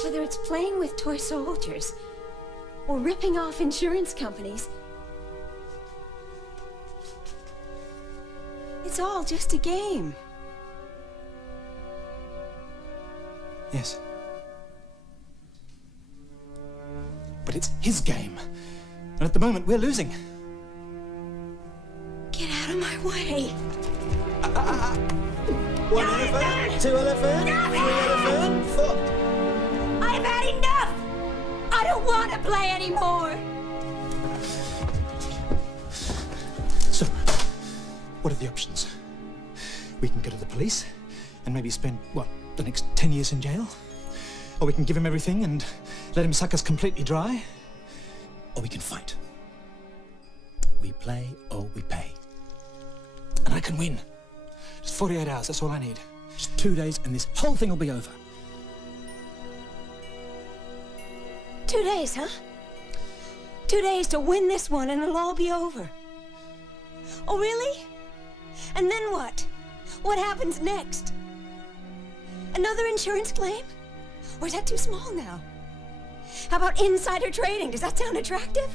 Whether it's playing with toy soldiers or ripping off insurance companies, it's all just a game. Yes. But it's his game. And at the moment, we're losing. Get out of my way. One elephant, 2 elephant, 3 elephant, 4. I've had enough! I don't want to play anymore! So, what are the options? We can go to the police and maybe spend, what, the next 10 years in jail? Or we can give him everything and let him suck us completely dry? Or we can fight. We play or we pay. And I can win. Just 48 hours, that's all I need. Just 2 days and this whole thing will be over. 2 days, huh? 2 days to win this one and it'll all be over. Oh, really? And then what? What happens next? Another insurance claim? Or is that too small now? How about insider trading? Does that sound attractive?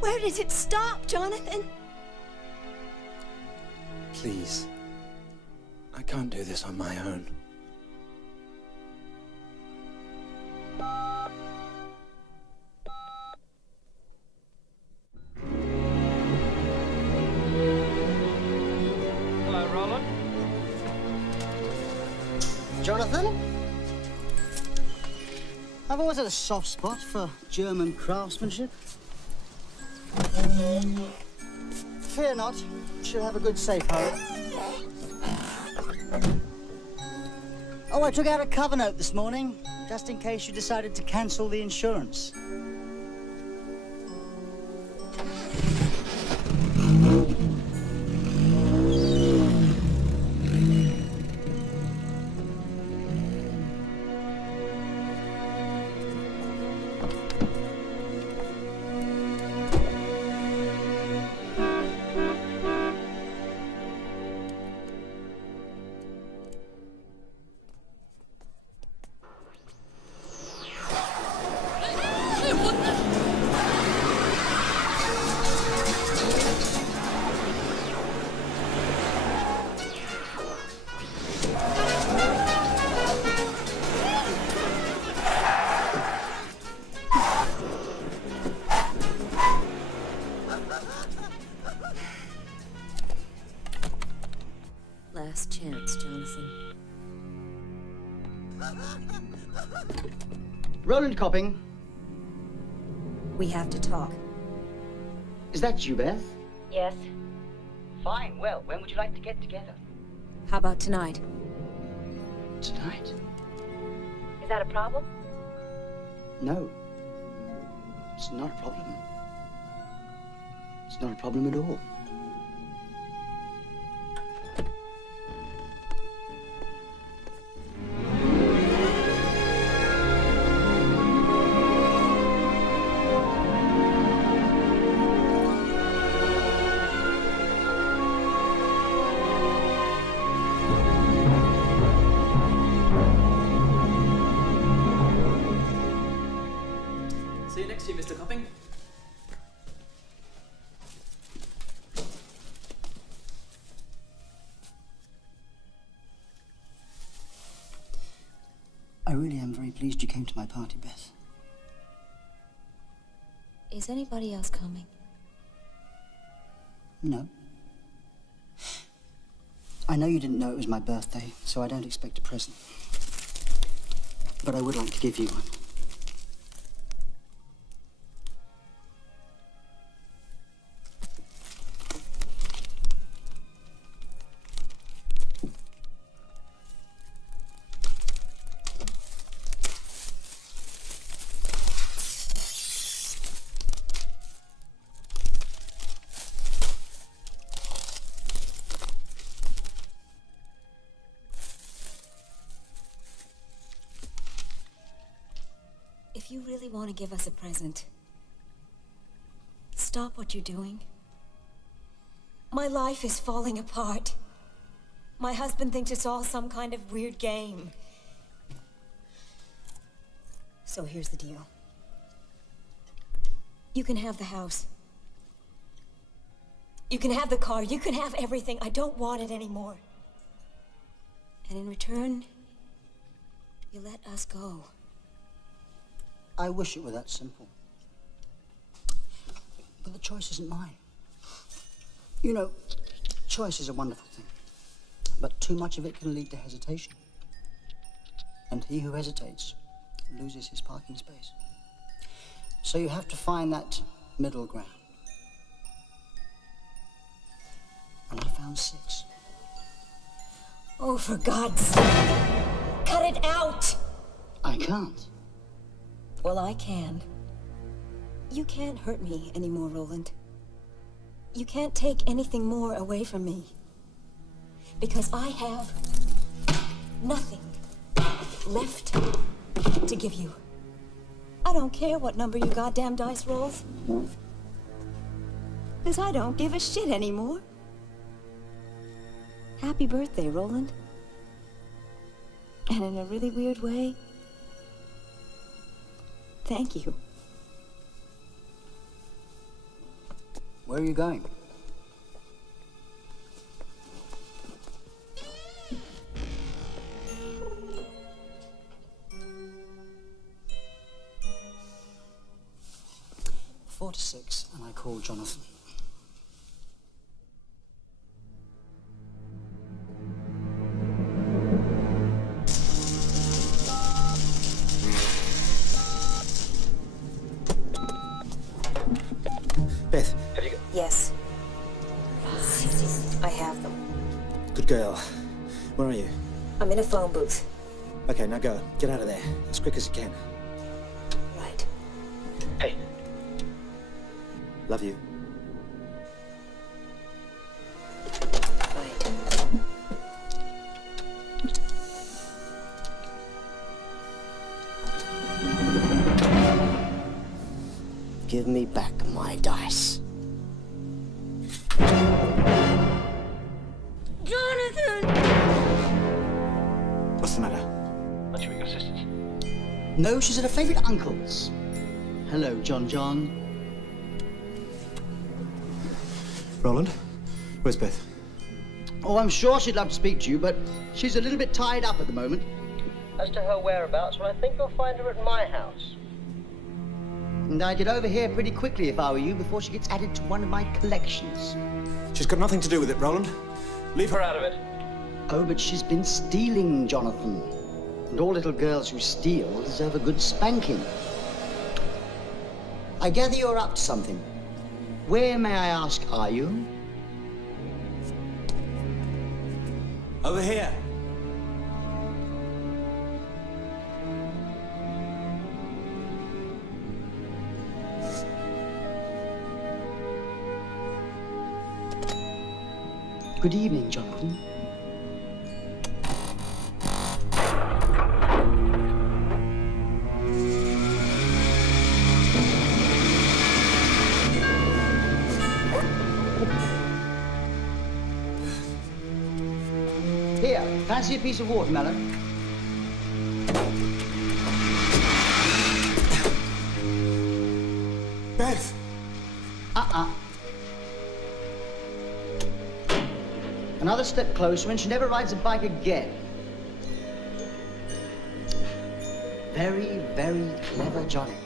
Where does it stop, Jonathan? Please. I can't do this on my own. Hello, Roland. Jonathan? I've always had a soft spot for German craftsmanship. Fear not. She'll have a good safe home. Oh, I took out a cover note this morning, just in case you decided to cancel the insurance. Last chance, Jonathan. Roland copping. We have to talk. Is that you, Beth? Yes. Fine. Well, when would you like to get together? How about tonight? Tonight? Is that a problem? No. It's not a problem. It's not a problem at all. See you next year, Mr. Copping. I really am very pleased you came to my party, Beth. Is anybody else coming? No. I know you didn't know it was my birthday, so I don't expect a present. But I would like to give you one. If you really want to give us a present, stop what you're doing. My life is falling apart. My husband thinks it's all some kind of weird game. So here's the deal. You can have the house. You can have the car. You can have everything. I don't want it anymore. And in return, you let us go. I wish it were that simple. But the choice isn't mine. You know, choice is a wonderful thing. But too much of it can lead to hesitation. And he who hesitates loses his parking space. So you have to find that middle ground. And I found 6. Oh, for God's sake, cut it out! I can't. Well, I can. You can't hurt me anymore, Roland. You can't take anything more away from me. Because I have nothing left to give you. I don't care what number your goddamn dice rolls. Because I don't give a shit anymore. Happy birthday, Roland. And in a really weird way, thank you. Where are you going? Four to 6, and I call Jonathan. Beth, have you got... Yes. Good girl. Where are you? I'm in a phone booth. Okay, now go. Get out of there. As quick as you can. Right. Hey. Love you. Give me back my dice. Jonathan! What's the matter? Aren't you with your sisters? No, she's at her favourite uncle's. Hello, John. Roland? Where's Beth? Oh, I'm sure she'd love to speak to you, but she's a little bit tied up at the moment. As to her whereabouts, well, I think you'll find her at my house. And I'd get over here pretty quickly if I were you, before she gets added to one of my collections. She's got nothing to do with it, Roland. Leave her out of it. Oh, but she's been stealing, Jonathan. And all little girls who steal deserve a good spanking. I gather you're up to something. Where, may I ask, are you? Over here. Good evening, Jonathan. Here, fancy a piece of watermelon? Beth! Another step closer and she never rides a bike again. Very, very clever, Johnny.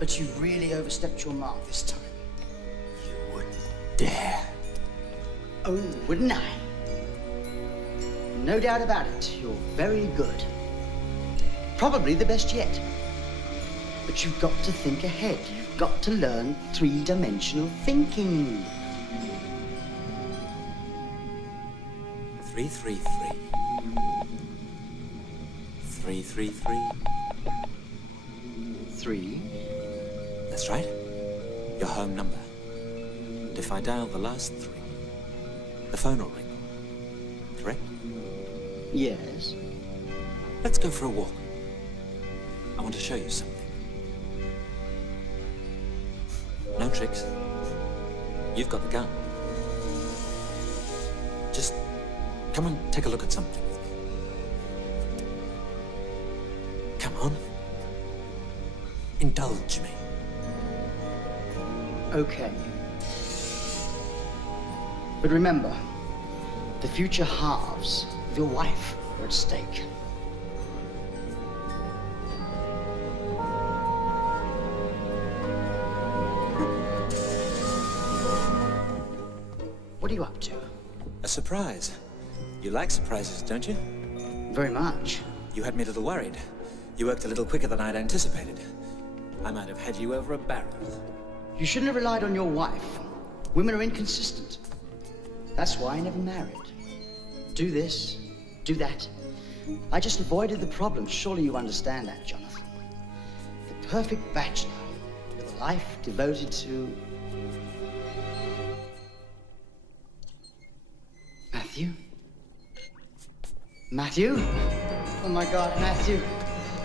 But you've really overstepped your mark this time. You wouldn't dare. Oh, wouldn't I? No doubt about it, you're very good. Probably the best yet. But you've got to think ahead. You've got to learn three-dimensional thinking. 333. 333. 3. That's right. Your home number. And if I dial the last 3, the phone will ring. Correct? Yes. Let's go for a walk. I want to show you something. No tricks. You've got the gun. Just come and take a look at something with me. Come on. Indulge me. Okay. But remember, the future halves of your wife are at stake. What are you up to? A surprise. You like surprises, don't you? Very much. You had me a little worried. You worked a little quicker than I'd anticipated. I might have had you over a barrel. You shouldn't have relied on your wife. Women are inconsistent. That's why I never married. Do this, do that. I just avoided the problem. Surely you understand that, Jonathan. The perfect bachelor with a life devoted to... Matthew? Matthew? Oh my God, Matthew.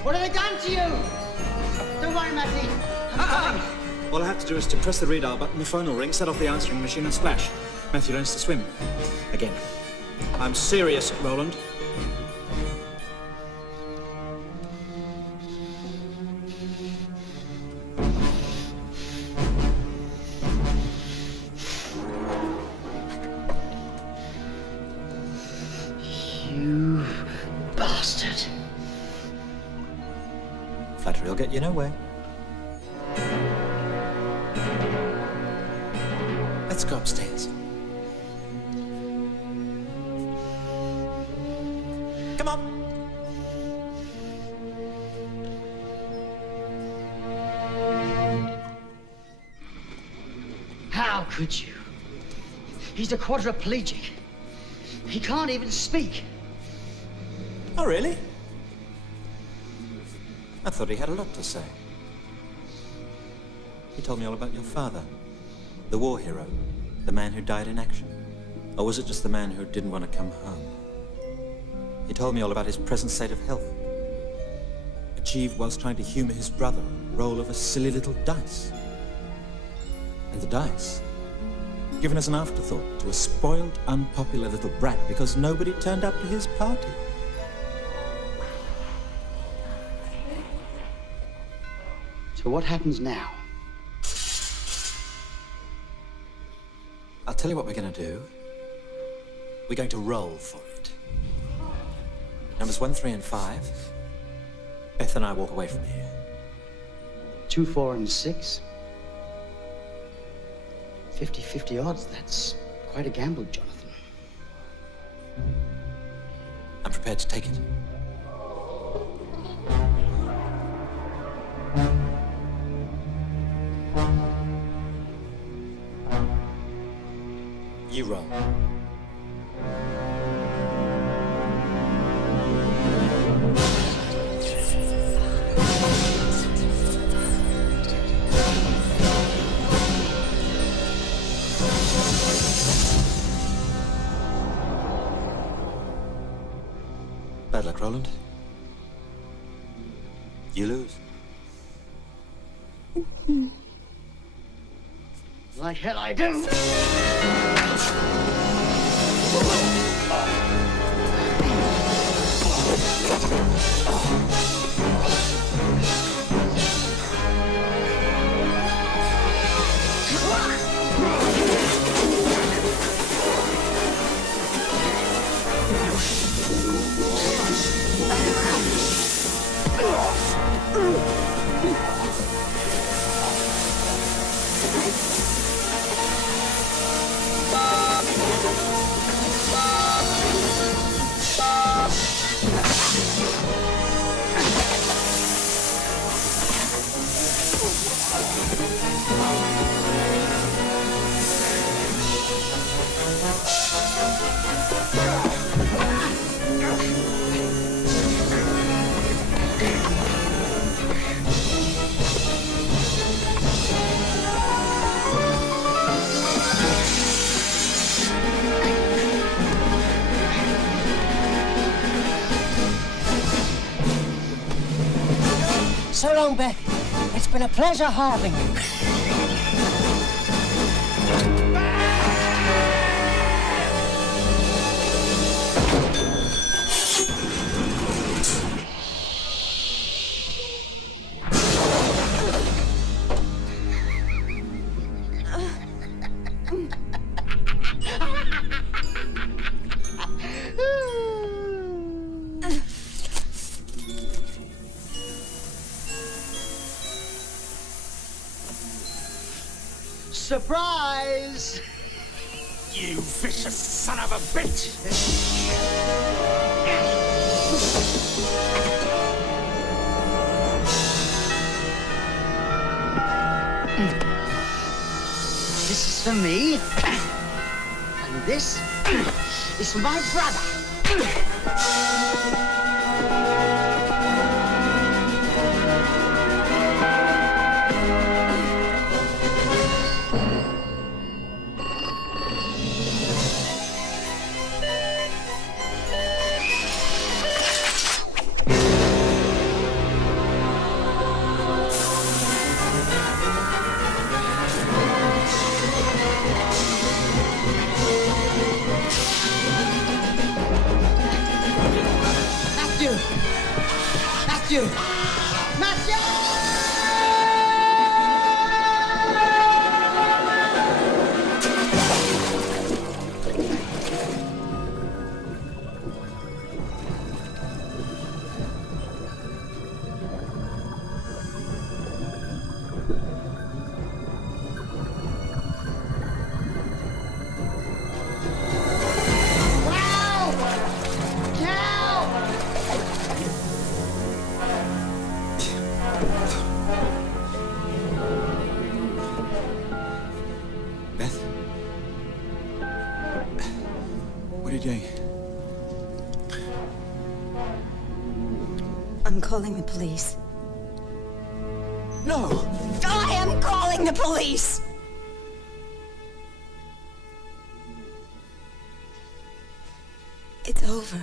What have they done to you? Don't worry, Matthew. I'm coming. All I have to do is to press the radar button, the phone will ring, set off the answering machine and splash. Matthew learns to swim. Again. I'm serious, Roland. You bastard. Flattery will get you nowhere. Let's go upstairs. Come on. How could you? He's a quadriplegic. He can't even speak. Oh, really? I thought he had a lot to say. He told me all about your father, the war hero, the man who died in action. Or was it just the man who didn't want to come home? He told me all about his present state of health, achieved whilst trying to humor his brother, roll of a silly little dice. And the dice, given as an afterthought to a spoiled, unpopular little brat because nobody turned up to his party. So what happens now? I'll tell you what we're going to do. We're going to roll for it. Numbers 1, 3, and 5. Beth and I walk away from here. 2, 4, and 6. 50-50 odds. That's quite a gamble, Jonathan. I'm prepared to take it. You roll. Bad luck, Roland. You lose. Like hell I do! So long, Beth. It's been a pleasure having you. Surprise! You vicious son of a bitch! This is for me, and this is for my brother. Matthew! Beth? What are you doing? I'm calling the police. No! I am calling the police! It's over.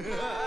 Ha